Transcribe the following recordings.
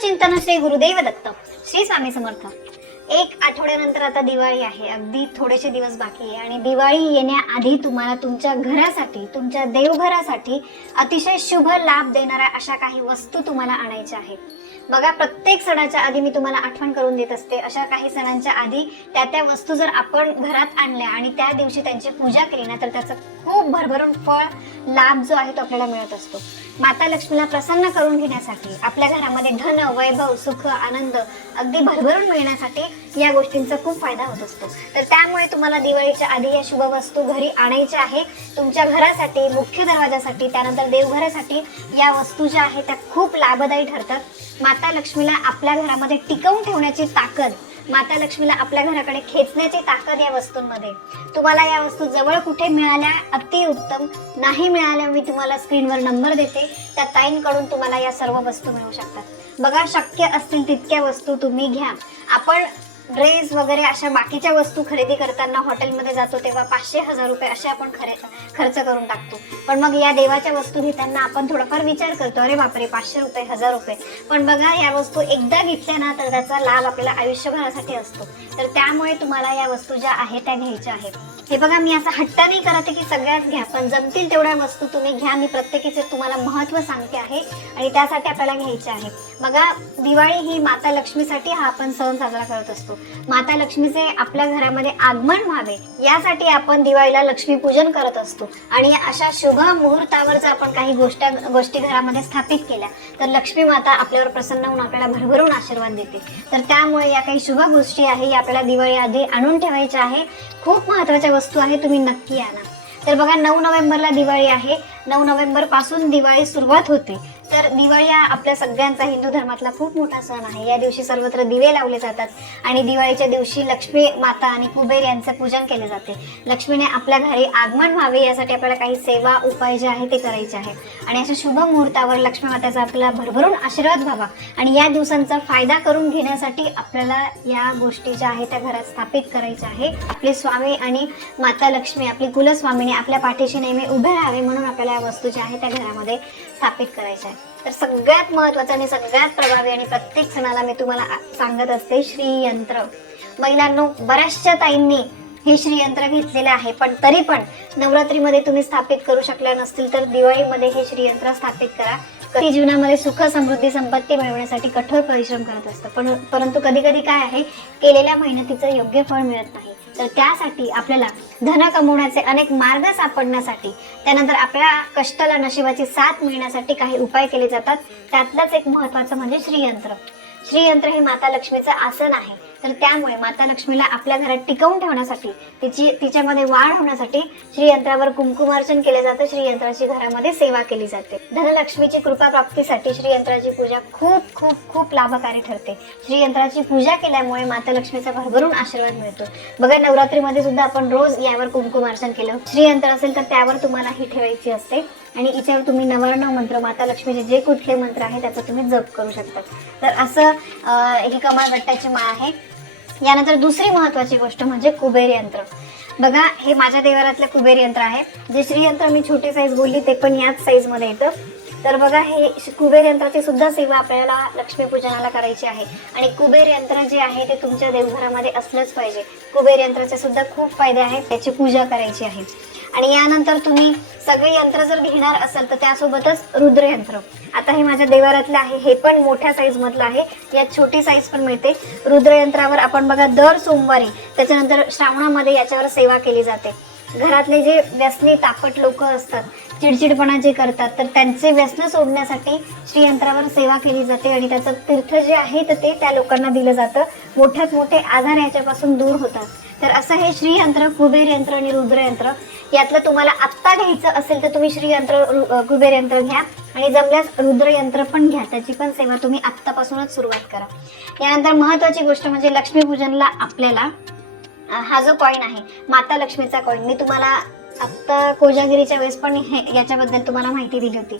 चिंतन श्री गुरुदेव दत्त श्री स्वामी समर्थ। एक आठवड्यानंतर आता दिवाळी आहे, अगदी थोडेसे दिवस बाकी आहे आणि दिवाळी येण्याआधी तुम्हाला तुमच्या घरासाठी, तुमच्या देवघरासाठी अतिशय शुभ लाभ देणाऱ्या अशा काही वस्तू तुम्हाला आणायच्या आहेत। बघा, प्रत्येक सणाच्या आधी मी तुम्हाला आठवण करून देत असते, अशा काही सणांच्या आधी त्या वस्तू जर आपण घरात आणल्या आणि त्या दिवशी त्यांची पूजा केली ना, तर त्याचं खूप भरभरून फळ लाभ जो आहे तो आपल्याला मिळत असतो। माता लक्ष्मीला प्रसन्न करून घेण्यासाठी, आपल्या घरामध्ये धन, वैभव, सुख, आनंद अगदी भरभरून मिळण्यासाठी या गोष्टींचा खूप फायदा होत असतो। तर त्यामुळे तुम्हाला दिवाळीच्या आधी या शुभ वस्तू घरी आणायच्या आहे। तुमच्या घरासाठी, मुख्य दरवाजासाठी, त्यानंतर देवघरासाठी या वस्तू ज्या आहेत त्या खूप लाभदायी ठरतात। माता लक्ष्मीला आपल्या घरामध्ये टिकवून ठेवण्याची ताकद, माता लक्ष्मीला आपल्या घराकडे खेचण्याची ताकद या वस्तूंमध्ये। तुम्हाला या वस्तू जवळ कुठे मिळाल्या अतिउत्तम, नाही मिळाल्या मी तुम्हाला स्क्रीनवर नंबर देते, त्या ताईंकडून तुम्हाला या सर्व वस्तू मिळू शकतात। बघा, शक्य असतील तितक्या वस्तू तुम्ही घ्या। आपण ड्रेस वगैरे अशा बाकीच्या वस्तू खरेदी करताना हॉटेलमध्ये जातो तेव्हा 500-1000 रुपये असे आपण खर्च करून टाकतो, पण मग या देवाच्या वस्तू घेताना आपण थोडाफार विचार करतो, अरे बापरे 500 रुपये, 1000 रुपये। पण बघा, या वस्तू एकदा घेतल्या ना तर त्याचा लाभ आपल्याला आयुष्यभरासाठी असतो। तर त्यामुळे तुम्हाला या वस्तू ज्या आहेत त्या घ्यायच्या आहेत। हे बघा, मी असा हट्ट नाही करते की सगळ्याच घ्या, पण जमतील तेवढ्या वस्तू तुम्ही घ्या। मी प्रत्येकीचे तुम्हाला महत्त्व सांगते आहे आणि त्यासाठी आपल्याला घ्यायचे आहे। बघा, दिवाळी ही माता लक्ष्मीसाठी हा आपण सण साजरा करत असतो। माता लक्ष्मीचे आपल्या घरामध्ये आगमन व्हावे यासाठी आपण दिवाळीला लक्ष्मी पूजन करत असतो आणि अशा शुभ मुहूर्तावर जर आपण काही गोष्टी घरामध्ये स्थापित केल्या तर लक्ष्मी माता आपल्यावर प्रसन्न होऊन आपल्याला भरभरून आशीर्वाद देते। तर त्यामुळे या काही शुभ गोष्टी आहे या आपल्याला दिवाळी आधी आणून ठेवायच्या आहे। खूप महत्त्वाच्या वस्तू आहे, तुम्ही नक्की आणा। तर बघा, 9 नोव्हेंबरला दिवाळी आहे। 9 नोव्हेंबर पासून दिवाळी सुरुवात होते। तर दिवाळी हा आपल्या सगळ्यांचा हिंदू धर्मातला खूप मोठा सण आहे। या दिवशी सर्वत्र दिवे लावले जातात आणि दिवाळीच्या दिवशी लक्ष्मी माता आणि कुबेर यांचे पूजन केले जाते। लक्ष्मीने आपल्या घरी आगमन व्हावे यासाठी आपल्याला काही सेवा उपाय जे आहे ते करायचे आहे आणि अशा शुभ मुहूर्तावर लक्ष्मी मातेचा आपल्याला भरभरून आशीर्वाद व्हावा आणि या दिवसांचा फायदा करून घेण्यासाठी आपल्याला या गोष्टी ज्या आहेत त्या घरात स्थापित करायच्या आहे। आपले स्वामी आणि माता लक्ष्मी, आपली कुलस्वामीने आपल्या पाठीशी नेहमी उभे राहावे म्हणून आपल्याला या वस्तू ज्या आहेत त्या घरामध्ये स्थापित करायच्या आहे। तर सगळ्यात महत्त्वाचं आणि सगळ्यात प्रभावी आणि प्रत्येक सणाला मी तुम्हाला सांगत असते, श्रीयंत्र। महिलांनो, बऱ्याचशा ताईंनी हे श्रीयंत्र घेतलेले आहे, पण तरी पण नवरात्रीमध्ये तुम्ही स्थापित करू शकल्या नसतील तर दिवाळीमध्ये हे श्रीयंत्र स्थापित करा। कधी जीवनामध्ये सुख, समृद्धी, संपत्ती मिळवण्यासाठी कठोर परिश्रम करत असतं, परंतु कधी कधी काय आहे, केलेल्या मेहनतीचं योग्य फळ मिळत नाही। तर त्यासाठी आपल्याला धन कमवण्याचे अनेक मार्ग सापडण्यासाठी, त्यानंतर आपल्या कष्टाला नशिबाची साथ मिळण्यासाठी काही उपाय केले जातात। त्यातलंच एक महत्त्वाचं म्हणजे श्रीयंत्र। श्रीयंत्र हे माता लक्ष्मीचं आसन आहे। तर त्यामुळे माता लक्ष्मीला आपल्या घरात टिकवून ठेवण्यासाठी, तिच्यामध्ये वाढ होण्यासाठी श्रीयंत्रावर कुंकुमार्चन केले जाते। श्रीयंत्राची घरामध्ये सेवा केली जाते। धनलक्ष्मीची कृपा प्राप्तीसाठी श्रीयंत्राची पूजा खूप खूप खूप लाभकारी ठरते। श्रीयंत्राची पूजा केल्यामुळे माता लक्ष्मीचा भरभरून आशीर्वाद मिळतो। बघा, नवरात्रीमध्ये सुद्धा आपण रोज यावर कुंकुमार्चन केलं। श्रीयंत्र असेल तर त्यावर तुम्हाला ही ठेवायची असते आणि याच्यावर तुम्ही 99 मंत्र, माता लक्ष्मीचे जे कुठले मंत्र आहे त्याचा तुम्ही जप करू शकता। तर असं ही कमळ गट्ट्याची माळ आहे। यानंतर दुसरी महत्त्वाची गोष्ट म्हणजे कुबेर यंत्र। बघा, हे माझ्या देवारातलं कुबेर यंत्र आहे। जे श्रीयंत्र मी छोटी साईज बोलली ते पण याच साईजमध्ये येतं। तर बघा, हे कुबेर यंत्राची सुद्धा सेवा आपल्याला लक्ष्मीपूजनाला करायची आहे आणि कुबेर यंत्र जे आहे ते तुमच्या देवघरामध्ये असलंच पाहिजे। कुबेर यंत्राचे सुद्धा खूप फायदे आहेत, त्याची पूजा करायची आहे। आणि यानंतर तुम्ही सगळे यंत्र जर घेणार असाल तर त्यासोबतच रुद्रयंत्र। आता हे माझ्या देवारातलं आहे, हे पण मोठ्या साईज मधलं आहे, यात छोटी साईज पण मिळते। रुद्रयंत्रावर आपण बघा दर सोमवारी, त्याच्यानंतर श्रावणामध्ये याच्यावर सेवा केली जाते। घरातले जे व्यसनी तापट लोक असतात, चिडचिडपणा जे करतात, तर त्यांचे व्यसन सोडण्यासाठी श्रीयंत्रावर सेवा केली जाते आणि त्याचं तीर्थ जे आहे तर ते त्या लोकांना दिलं जातं। मोठ्यात मोठे आजार याच्यापासून दूर होतात। तर असं हे श्रीयंत्र, कुबेर यंत्र आणि रुद्रयंत्र। यातलं तुम्हाला आत्ता घ्यायचं असेल तर तुम्ही श्रीयंत्र, कुबेर यंत्र घ्या आणि जमल्यास रुद्रयंत्र पण घ्या। त्याची पण सेवा तुम्ही आत्तापासूनच सुरुवात करा। यानंतर महत्त्वाची गोष्ट म्हणजे लक्ष्मीपूजनला आपल्याला हा जो कॉईन आहे, माता लक्ष्मीचा कॉईन, मी तुम्हाला आत्ता कोजागिरीच्या वेळेस पण याच्याबद्दल तुम्हाला माहिती दिली होती।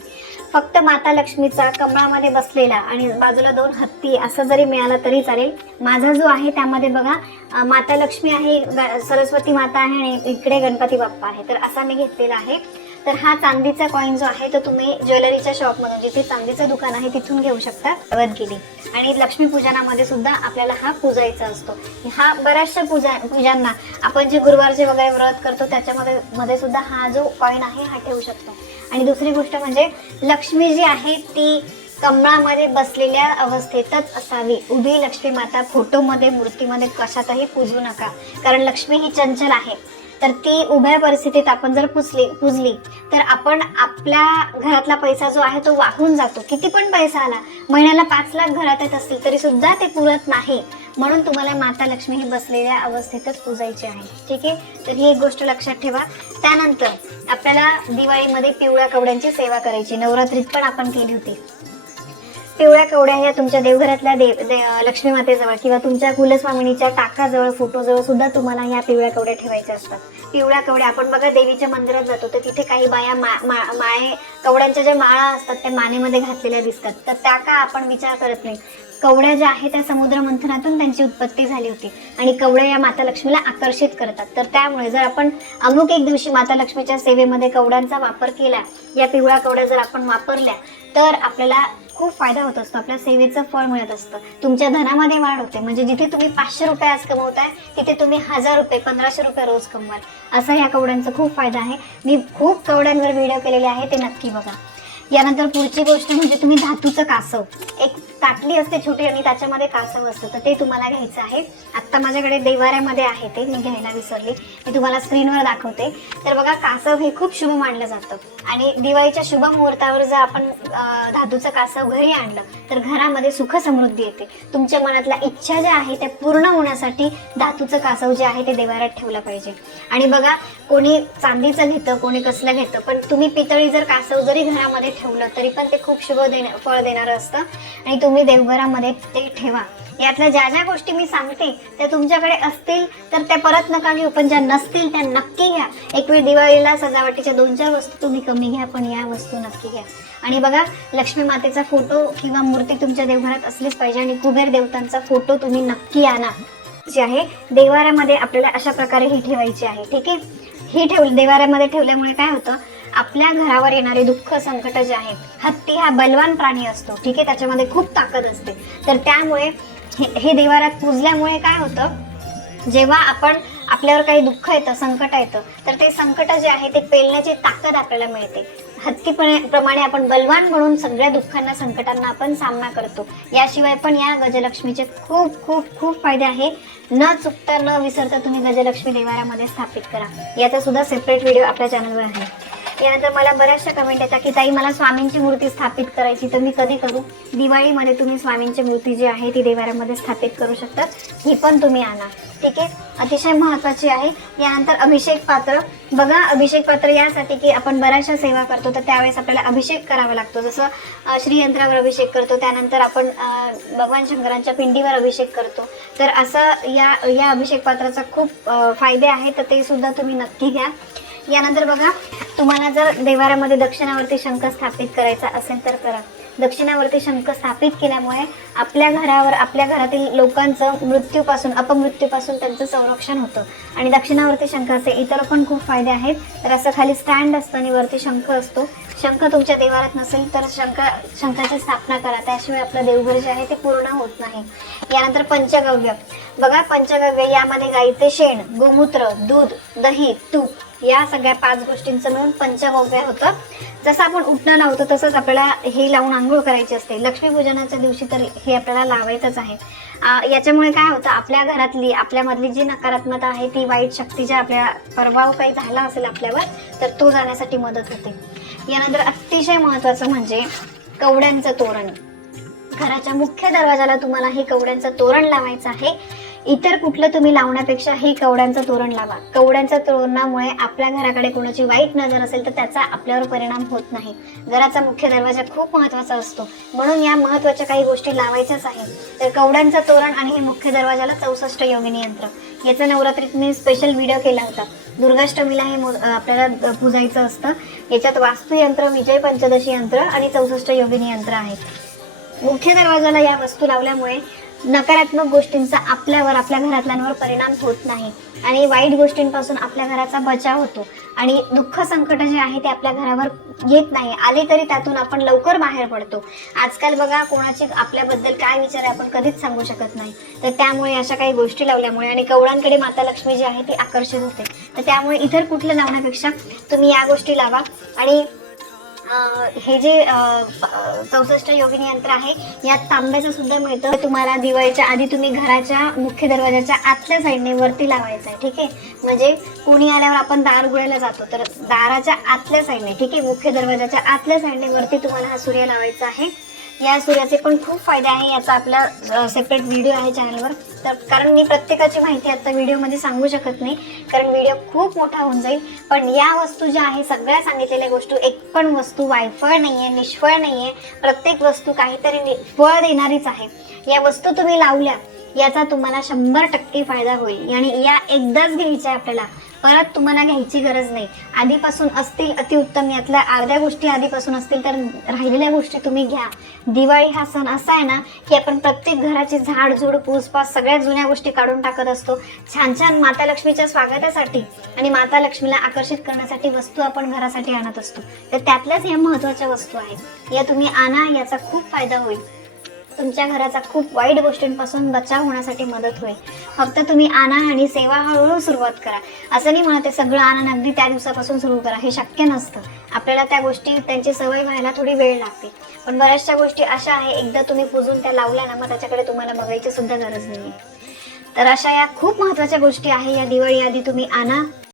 फक्त माता लक्ष्मीचा कमळामध्ये बसलेला आणि बाजूला 2 हत्ती असं जरी मिळालं तरी चालेल। माझा जो आहे त्यामध्ये बघा माता लक्ष्मी आहे, सरस्वती माता आहे आणि इकडे गणपती बाप्पा आहे। तर असा मी घेतलेला आहे। तर हा चांदीचा कॉईन जो आहे तो तुम्ही ज्वेलरीच्या शॉपमधून, जिथे चांदीचं दुकान आहे तिथून घेऊ शकता वदगिरी. आणि लक्ष्मी पूजनामध्ये सुद्धा आपल्याला हा पूजायचा असतो. हा बऱ्याचशा पूजांना आपण जे गुरुवारचे वगैरे व्रत करतो त्याच्यामध्ये सुद्धा हा जो कॉईन आहे हा ठेवू शकतो. आणि दुसरी गोष्ट म्हणजे लक्ष्मी जी आहे ती कमळामध्ये बसलेल्या अवस्थेतच असावी. उभी लक्ष्मी माता फोटोमध्ये, मूर्तीमध्ये कशातही पूजू नका, कारण लक्ष्मी ही चंचल आहे. तर ती उभ्या परिस्थितीत आपण जर पूजली तर आपण आपल्या घरातला पैसा जो आहे तो वाहून जातो. किती पण पैसा आला, महिन्याला 5 लाख घरात येत असतील तरी सुद्धा ते पुरत नाही. म्हणून तुम्हाला माता लक्ष्मी ही बसलेल्या अवस्थेतच पूजायची आहे. ठीक आहे, तर ही एक गोष्ट लक्षात ठेवा. त्यानंतर आपल्याला दिवाळीमध्ये पिवळ्या कवड्यांची सेवा करायची. नवरात्रीत पण आपण केली होती. पिवळ्या कवड्या या तुमच्या देवघरातल्या लक्ष्मी मातेजवळ किंवा तुमच्या कुलस्वामिनीच्या टाकाजवळ, फोटोजवळ सुद्धा तुम्हाला या पिवळ्या कवड्या ठेवायच्या असतात. पिवळ्या कवड्या आपण बघा देवीच्या मंदिरात जातो तर तिथे काही बाया माळे कवड्यांच्या ज्या माळा असतात त्या मानेमध्ये घातलेल्या दिसतात. तर त्या का आपण विचार करत नाही. कवड्या ज्या आहेत त्या समुद्र मंथनातून त्यांची उत्पत्ती झाली होती आणि कवड्या या माता लक्ष्मीला आकर्षित करतात. तर त्यामुळे जर आपण अमुक एक दिवशी माता लक्ष्मीच्या सेवेमध्ये कवड्यांचा वापर केला, या पिवळ्या कवड्या जर आपण वापरल्या तर आपल्याला खूप फायदा होत असतो. आपल्या सेवेचं फळ मिळत असतं. तुमच्या धनामध्ये वाढ होते. म्हणजे जिथे तुम्ही 500 रुपये आज कमवताय तिथे तुम्ही 1000 रुपये, 1500 रुपये रोज कमवाल. असा ह्या कवड्यांचा खूप फायदा आहे. मी खूप कवड्यांवर व्हिडिओ केलेले आहे, ते नक्की बघा. यानंतर पुढची गोष्ट म्हणजे तुम्ही धातूचं कासव, एक ताटली असते छोटी आणि त्याच्यामध्ये कासव असतं, तर ते तुम्हाला घ्यायचं आहे. आत्ता माझ्याकडे देवाऱ्यामध्ये आहे, ते मी घ्यायला विसरली, मी तुम्हाला स्क्रीनवर दाखवते. तर बघा, कासव हे खूप शुभ मानलं जातं आणि दिवाळीच्या शुभ मुहूर्तावर जर आपण धातूचं कासव घरी आणलं तर घरामध्ये सुख समृद्धी येते. तुमच्या मनातल्या इच्छा ज्या आहे त्या पूर्ण होण्यासाठी धातूचं कासव जे आहे ते देवाऱ्यात ठेवलं पाहिजे. आणि बघा, कोणी चांदीचं घेतं, कोणी कसलं घेतं, पण तुम्ही पितळी जर कासव जरी घरामध्ये ठेवलं तरी पण ते खूप शुभ फळ देणारं असतं आणि तुम्ही देवघरामध्ये ते ठेवा. यातल्या ज्या ज्या गोष्टी मी सांगते त्या तुमच्याकडे असतील तर त्या परत नका घेऊ, पण ज्या नसतील त्या नक्की घ्या. एक वेळ दिवाळीला सजावटीच्या 2-4 वस्तू तुम्ही कमी घ्या, पण या वस्तू नक्की घ्या. आणि बघा, लक्ष्मी मातेचा फोटो किंवा मूर्ती तुमच्या देवघरात असलीच पाहिजे आणि कुबेर देवतांचा फोटो तुम्ही नक्की आणा. जे आहे देवाऱ्यामध्ये आपल्याला अशा प्रकारे ही ठेवायची आहे. ठीक आहे, ही देवाऱ्यामध्ये ठेवल्यामुळे काय होतं, आपल्या घरावर येणारे दुःख संकट जे आहेत, हत्ती हा बलवान प्राणी असतो. ठीक आहे, त्याच्यामध्ये खूप ताकद असते. तर त्यामुळे हे देवाऱ्यात पूजल्यामुळे काय होतं, जेव्हा आपण आपल्यावर काही दुःख येतं, संकट येतं, तर ते संकट जे आहे ते पेलण्याची ताकद आपल्याला मिळते. हत्तीप्रमाणे आपण बलवान म्हणून सगळ्या दुःखांना, संकटांना आपण सामना करतो. याशिवाय पण या गजलक्ष्मीचे खूप खूप खूप फायदे आहे. न चुकता न विसरता तुम्ही गजलक्ष्मी देवाऱ्यामध्ये स्थापित करा. याचा सुद्धा सेपरेट व्हिडिओ आपल्या चॅनलवर आहे. यानंतर मला बऱ्याचशा कमेंट येतात की ताई, मला स्वामींची मूर्ती स्थापित करायची, तर मी कधी करू? दिवाळीमध्ये तुम्ही स्वामींची मूर्ती जी आहे ती देवाऱ्यामध्ये स्थापित करू शकता. ही पण तुम्ही आणा. ठीक आहे, अतिशय महत्त्वाची आहे. यानंतर अभिषेक पात्र. बघा, अभिषेक पात्र यासाठी की आपण बऱ्याचशा सेवा करतो तर त्यावेळेस आपल्याला अभिषेक करावा लागतो. जसं श्रीयंत्रावर अभिषेक करतो, त्यानंतर आपण भगवान शंकरांच्या पिंडीवर अभिषेक करतो. तर असं या अभिषेक पात्राचा खूप फायदे आहेत, तर ते सुद्धा तुम्ही नक्की घ्या. यानंतर बघा, तुम्हाला जर देवाऱ्यामध्ये दक्षिणावर्ती शंख स्थापित करायचा असेल तर करा. दक्षिणावर्ती शंख स्थापित केल्यामुळे आपल्या घरावर, आपल्या घरातील लोकांचं मृत्यूपासून, अपमृत्यूपासून त्यांचं संरक्षण होतं. आणि दक्षिणावर्ती शंखाचे इतर पण खूप फायदे आहेत. तर असं खाली स्टँड असतं आणि वरती शंख असतो. शंख तुमच्या देवारात नसेल तर शंखाची स्थापना करा, त्याशिवाय आपलं देवघर जे आहे ते पूर्ण होत नाही. यानंतर पंचगव्य. बघा, पंचगव्य यामध्ये गाईचे शेण, गोमूत्र, दूध, दही, तूप या सगळ्या 5 गोष्टींचं मिळून पंचगव्य होतं. जसं आपण उठणं लावतो तसंच आपल्याला हे लावून आंघोळ करायची असते. लक्ष्मीपूजनाच्या दिवशी तर हे आपल्याला लावायचंच आहे. याच्यामुळे काय होतं, आपल्या घरातली, आपल्यामधली जी नकारात्मकता आहे, ती वाईट शक्ती ज्या आपल्या प्रभाव काही झाला असेल आपल्यावर, तर तो जाण्यासाठी मदत होते. यानंतर अतिशय महत्त्वाचं म्हणजे कवड्यांचं तोरण. घराच्या मुख्य दरवाजाला तुम्हाला हे कवड्यांचं तोरण लावायचं आहे. इतर कुठलं तुम्ही लावण्यापेक्षा हे कवड्यांचं तोरण लावा. कवड्यांच्या तोरणामुळे आपल्या घराकडे कोणाची वाईट नजर असेल तर त्याचा आपल्यावर परिणाम होत नाही. घराचा मुख्य दरवाजा खूप महत्त्वाचा असतो, म्हणून या महत्त्वाच्या काही गोष्टी लावायच्याच आहेत. तर कवड्यांचं तोरण आणि हे मुख्य दरवाजाला 64 योगिनी यंत्र, याचा नवरात्रीत मी स्पेशल व्हिडिओ केला होता. दुर्गाष्टमीला हे आपल्याला पूजायचं असतं. याच्यात वास्तुयंत्र, विजय पंचदशी यंत्र आणि 64 योगिनी यंत्र आहेत. मुख्य दरवाजाला या वस्तू लावल्यामुळे नकारात्मक गोष्टींचा आपल्यावर, आपल्या घरातल्यांवर परिणाम होत नाही आणि वाईट गोष्टींपासून आपल्या घराचा बचाव होतो आणि दुःख संकट जे आहे ते आपल्या घरावर येत नाही. आले तरी त्यातून आपण लवकर बाहेर पडतो. आजकाल बघा, कोणाची आपल्याबद्दल काय विचार आहे आपण कधीच सांगू शकत नाही. तर त्यामुळे अशा काही गोष्टी लावल्यामुळे आणि कवळांकडे माता लक्ष्मी जी आहे ती आकर्षित होते. तर त्यामुळे इतर कुठलं लावण्यापेक्षा तुम्ही या गोष्टी लावा. आणि हे जे 64 योगिनी यंत्र आहे यात तांब्याचं सुद्धा मिळतं. तुम्हाला दिवाळीच्या आधी तुम्ही घराच्या मुख्य दरवाजाच्या आतल्या साईडने वरती लावायचं आहे. ठीक आहे, म्हणजे कोणी आल्यावर आपण दार उघडायला जातो तर दाराच्या आतल्या साईडने, ठीक आहे, मुख्य दरवाजाच्या आतल्या साईडने वरती तुम्हाला हा सूर्य लावायचा आहे. या सूर्याचे पण खूप फायदे आहे. याचा आपला सेपरेट व्हिडिओ आहे चॅनलवर. तर कारण मी प्रत्येकाची माहिती आता व्हिडिओमध्ये सांगू शकत नाही, कारण व्हिडिओ खूप मोठा होऊन जाईल. पण या वस्तू ज्या आहे, सगळ्या सांगितलेल्या गोष्टी, एक पण वस्तू वायफळ नाहीये, निष्फळ नाहीये. प्रत्येक वस्तू काहीतरी फळ देणारीच आहे. या वस्तू तुम्ही लावल्या याचा तुम्हाला 100% फायदा होईल आणि या एकदाच घ्यायच्या आपल्याला, परत तुम्हाला घ्यायची गरज नाही. आधीपासून असतील अतिउत्तम, यातल्या अर्ध्या गोष्टी आधीपासून असतील तर राहिलेल्या गोष्टी तुम्ही घ्या. दिवाळी हा सण असा आहे ना की आपण प्रत्येक घराची झाडझूड पूसपास सगळ्या जुन्या गोष्टी काढून टाकत असतो. छान छान माता लक्ष्मीच्या स्वागतासाठी आणि माता लक्ष्मीला आकर्षित करण्यासाठी वस्तू आपण घरासाठी आणत असतो. तर त्यातल्याच या महत्त्वाच्या वस्तू आहेत. या तुम्ही आणा, याचा खूप फायदा होईल. तुमच्या घराचा खूप वाईट गोष्टींपासून बचाव होण्यासाठी मदत होईल. फक्त तुम्ही आणा आणि सेवा हळूहळू सुरुवात करा. असं नाही म्हणते सगळं आणा अगदी त्या दिवसापासून सुरू करा, हे शक्य नसतं. आपल्याला त्या गोष्टी, त्यांची सवय व्हायला थोडी वेळ लागते. पण बऱ्याचशा गोष्टी अशा आहे, एकदा तुम्ही पुजून त्या लावल्या ना, मग त्याच्याकडे तुम्हाला बघायची सुद्धा गरज नाही. तर अशा या खूप महत्त्वाच्या गोष्टी आहे, या दिवाळी आधी तुम्ही आणा.